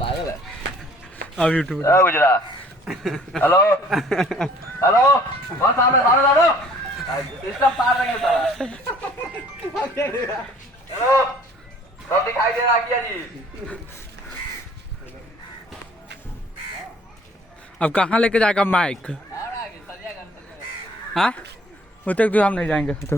पागल है अब यूट्यूब गुजरा। हेलो हेलो बहुत सामने सामने ला दो सिस्टम पार रहे हैं सारा। हेलो सब दिखाई दे रहा किया जी। अब कहाँ लेके जाएगा माइक? हाँ, वो तक तो हम नहीं जाएंगे तो